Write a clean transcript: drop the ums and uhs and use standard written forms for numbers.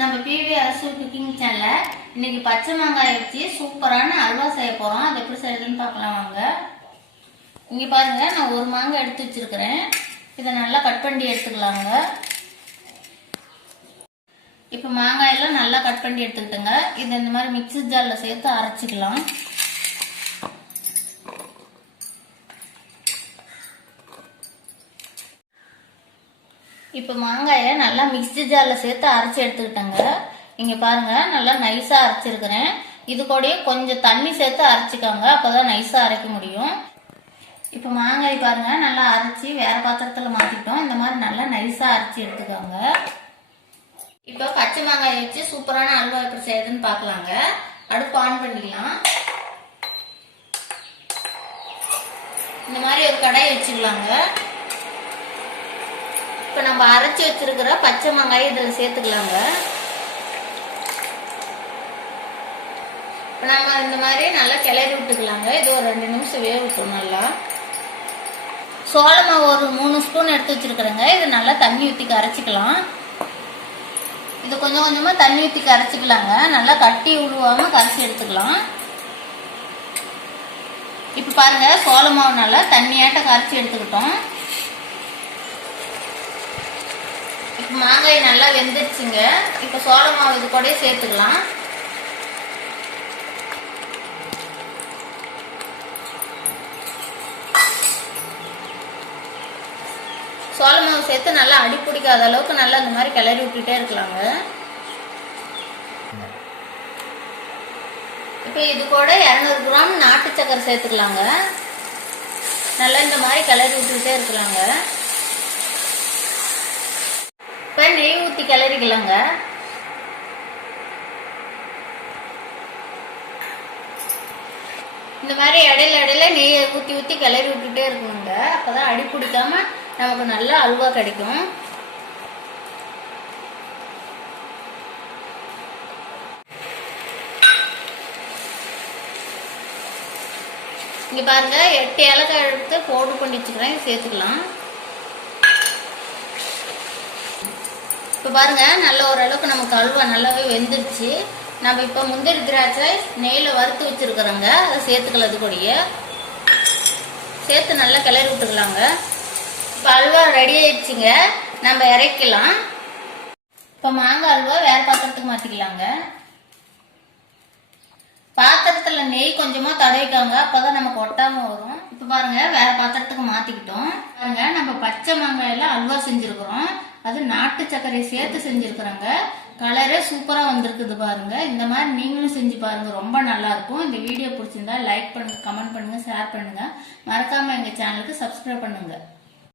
நம்ம பிவி அரசு குக்கிங் சேனல்ல இன்னைக்கு பச்சை மாங்காய் வச்சு சூப்பரான அல்வா செய்ய போறோம். அது எப்படி செய்யறதுன்னு பார்க்கலாம் வாங்க. இங்க பாருங்க, நான் ஒரு மாங்காய் எடுத்து வச்சிருக்கிறேன். இதை நல்லா கட் பண்ணி எடுத்துக்கலாங்க. இப்ப மாங்காய் எல்லாம் நல்லா கட் பண்ணி எடுத்துக்கிட்டுங்க. இதை இந்த மாதிரி மிக்ஸி ஜார்ல சேர்த்து அரைச்சிக்கலாம். இப்போ மாங்காயை நல்லா மிக்ஸி ஜார்ல சேர்த்து அரைச்சி எடுத்துக்கிட்டேங்க. இங்க பாருங்க, நல்லா நைஸா அரைச்சிருக்கிறேன். இது கூட கொஞ்சம் தண்ணி சேர்த்து அரைச்சிக்கோங்க, அப்பதான் நைஸா அரைக்க முடியும். இப்போ மாங்காய் பாருங்க நல்லா அரைச்சி வேற பாத்திரத்துல மாத்திட்டோம். இந்த மாதிரி நல்லா நைஸா அரைச்சி எடுத்துக்கோங்க. இப்போ பச்சை மாங்காய் வச்சு சூப்பரான அல்வா எப்படி செய்யுதுன்னு பார்க்கலாங்க. அடுப்பு ஆன் பண்ணிக்கலாம். இந்த மாதிரி ஒரு கடாய் வச்சுக்கலாங்க. இப்ப நம்ம அரைச்சி வச்சிருக்கிற பச்சை மாங்காய் இதுல சேர்த்துக்கலாங்க. இப்ப நம்ம இந்த மாதிரி நல்லா கிளறி விட்டுக்கலாங்க. இது ஒரு 2 நிமிஷம் வேக விட்டோம். நல்லா சோள மாவு ஒரு 3 ஸ்பூன் எடுத்து வச்சிருக்கிறேங்க. இது நல்லா தண்ணி ஊற்றி கரைச்சிக்கலாம். இது கொஞ்சம் கொஞ்சமா தண்ணி ஊற்றி கரைச்சிக்கலாங்க. நல்லா கட்டி உழுவாம கரைச்சி எடுத்துக்கலாம். இப்ப பாருங்க, சோள மாவு நல்லா தண்ணியாட்ட கரைச்சி எடுத்துக்கிட்டோம். இப்ப மாங்காய் நல்லா வெந்துருச்சுங்க. இப்ப சோள மாவு இது கூட சேர்த்துக்கலாம். சோள மாவு சேர்த்து நல்லா அடி பிடிக்காத அளவுக்கு நல்லா இந்த மாதிரி கிளறி விட்டுட்டே இருக்கலாங்க. இப்ப இது கூட 200 கிராம் நாட்டு சக்கரை சேர்த்துக்கலாங்க. நல்லா இந்த மாதிரி கிளறி விட்டுட்டே இருக்கலாங்க. இப்ப நெய் ஊத்தி கிளறிக்கலாங்க. இந்த மாதிரி இடையில இடையில நெய்யை ஊத்தி ஊத்தி கிளறி விட்டுட்டே இருக்கணுங்க. அப்பதான் அடி பிடிக்காம நமக்கு நல்ல அல்வா கிடைக்கும். இங்க பாருங்க, 8 ஏலக்காய் எடுத்து பவுடர் பண்ணி வச்சுக்கிறேன். சேர்த்துக்கலாம். இப்போ பாருங்க, நல்ல ஓரளவுக்கு நமக்கு அல்வா நல்லாவே வெந்துருச்சு. நம்ம இப்போ முந்திரி திராட்சை நெய்ல வறுத்து வச்சிருக்கிறோங்க. அதை சேர்த்துக்கலாம். அது கூடயே சேர்த்து நல்லா கிளறி விட்டுக்கலாங்க. இப்போ அல்வா ரெடி ஆயிடுச்சுங்க. நம்ம இறக்கலாம். இப்போ மாங்காய் அல்வா வேற பாத்திரத்துக்கு மாத்திக்கலாங்க. பாத்திரத்துல நெய் கொஞ்சமா தடவிக்காங்க, அப்பதான் நமக்கு ஒட்டாம வரும். இப்ப பாருங்க, வேற பாத்திரத்துக்கு மாத்திக்கிட்டோம். பாருங்க, நம்ம பச்சை மாங்காயில அல்வா செஞ்சிருக்கிறோம். அது நாட்டு சர்க்கரை சேர்த்து செஞ்சிருக்கிறோங்க. கலரே சூப்பரா வந்திருக்குது பாருங்க. இந்த மாதிரி நீங்களும் செஞ்சு பாருங்க, ரொம்ப நல்லா இருக்கும். இந்த வீடியோ பிடிச்சிருந்தா லைக் பண்ணுங்க, கமெண்ட் பண்ணுங்க, ஷேர் பண்ணுங்க. மறக்காம எங்க சேனலுக்கு சப்ஸ்கிரைப் பண்ணுங்க.